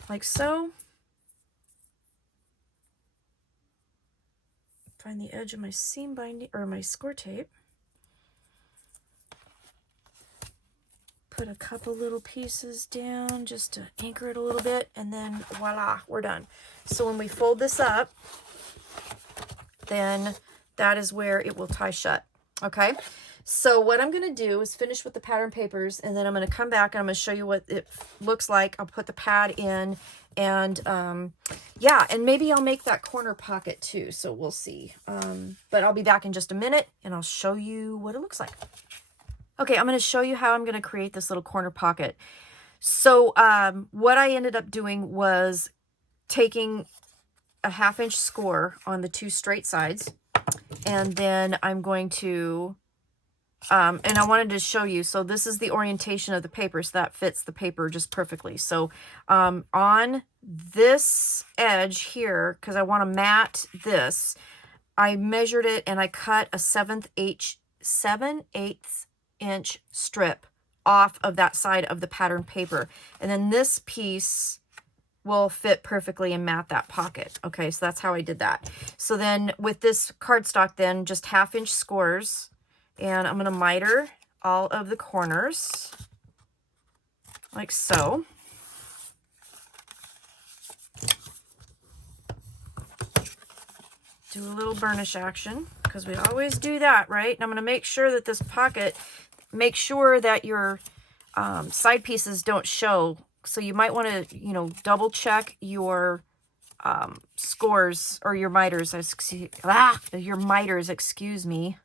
like so. Find the edge of my seam binding, or my score tape. Put a couple little pieces down just to anchor it a little bit, and then voila, we're done. So when we fold this up, then that is where it will tie shut. Okay, so what I'm going to do is finish with the pattern papers, and then I'm going to come back and I'm going to show you what it looks like. I'll put the pad in, and yeah, and maybe I'll make that corner pocket too, so we'll see. But I'll be back in just a minute, and I'll show you what it looks like. Okay, I'm going to show you how I'm going to create this little corner pocket. So what I ended up doing was taking a 1/2 inch score on the 2 straight sides, and then I'm going to, and I wanted to show you, so this is the orientation of the paper, so that fits the paper just perfectly. So on this edge here, because I want to mat this, I measured it and I cut a 7/8 inch strip off of that side of the pattern paper, and then this piece will fit perfectly and mat that pocket. Okay, so that's how I did that. So then with this cardstock, then just 1/2 inch scores, and I'm going to miter all of the corners like so. Do a little burnish action, because we always do that, right? And I'm going to make sure that this pocket, make sure that your side pieces don't show. So you might want to, double check your scores, or your miters, excuse me.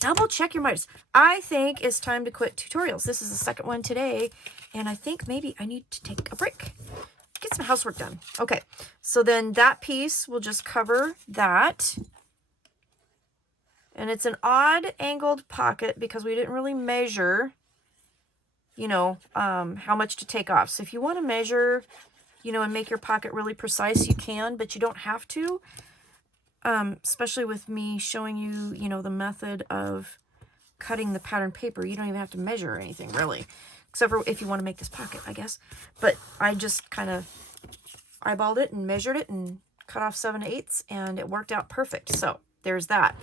Double check your miters. I think it's time to quit tutorials. This is the second one today, and I think maybe I need to take a break. Get some housework done. Okay, so then that piece will just cover that. And it's an odd angled pocket because we didn't really measure, how much to take off. So if you want to measure, and make your pocket really precise, you can, but you don't have to. Especially with me showing you, the method of cutting the pattern paper. You don't even have to measure or anything, really. Except for if you want to make this pocket, I guess. But I just kind of eyeballed it and measured it and cut off 7/8, and it worked out perfect. So there's that.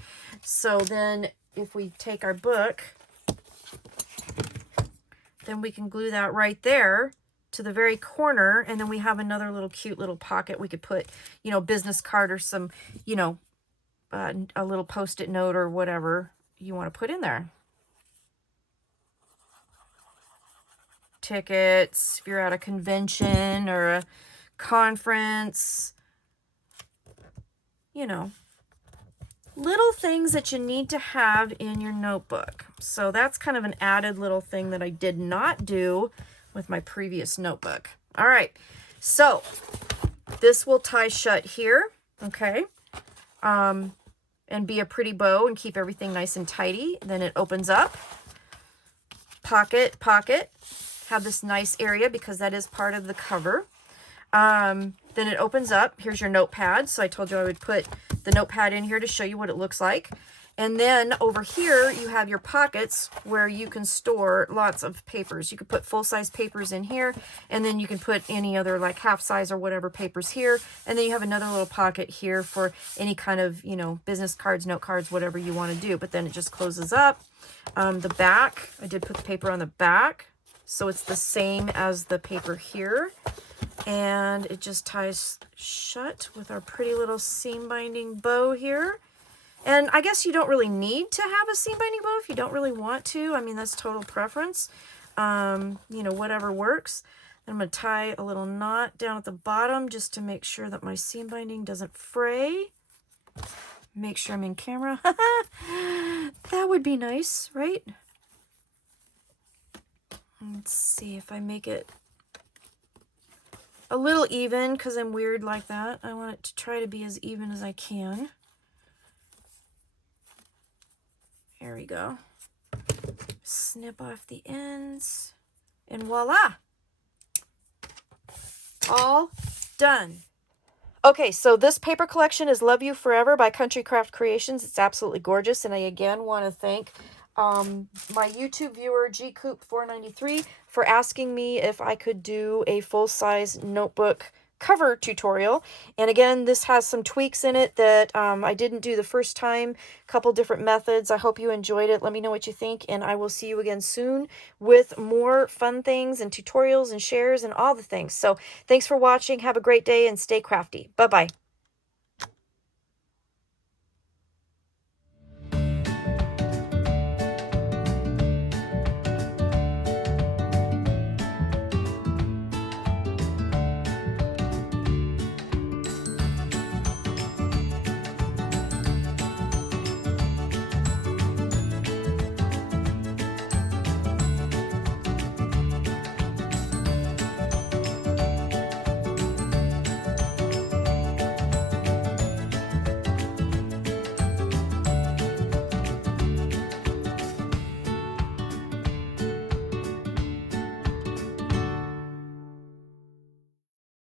So then if we take our book, then we can glue that right there to the very corner, and then we have another little cute little pocket. We could put, you know, business card or some, you know, a little post-it note or whatever you want to put in there. Tickets, if you're at a convention or a conference, you know, little things that you need to have in your notebook. So that's kind of an added little thing that I did not do with my previous notebook. All right, so this will tie shut here, okay, and be a pretty bow and keep everything nice and tidy. Then it opens up, pocket, have this nice area because that is part of the cover. Then it opens up. Here's your notepad. So I told you I would put the notepad in here to show you what it looks like. And then over here, you have your pockets where you can store lots of papers. You could put full-size papers in here, and then you can put any other like half-size or whatever papers here. And then you have another little pocket here for any kind of, you know, business cards, note cards, whatever you want to do. But then it just closes up. The back, I did put the paper on the back, so it's the same as the paper here. And it just ties shut with our pretty little seam binding bow here. And I guess you don't really need to have a seam binding bow if you don't really want to. I mean, that's total preference. You know, whatever works. Then I'm going to tie a little knot down at the bottom just to make sure that my seam binding doesn't fray. Make sure I'm in camera. That would be nice, right? Let's see if I make it a little even because I'm weird like that. I want it to try to be as even as I can. There we go. Snip off the ends, and voila! All done. Okay, so this paper collection is Love You Forever by Country Craft Creations. It's absolutely gorgeous, and I again want to thank my YouTube viewer GCoop493 for asking me if I could do a full-size notebook cover tutorial. And again, this has some tweaks in it that I didn't do the first time, a couple different methods. I hope you enjoyed it. Let me know what you think, and I will see you again soon with more fun things and tutorials and shares and all the things. So thanks for watching. Have a great day and stay crafty. Bye-bye.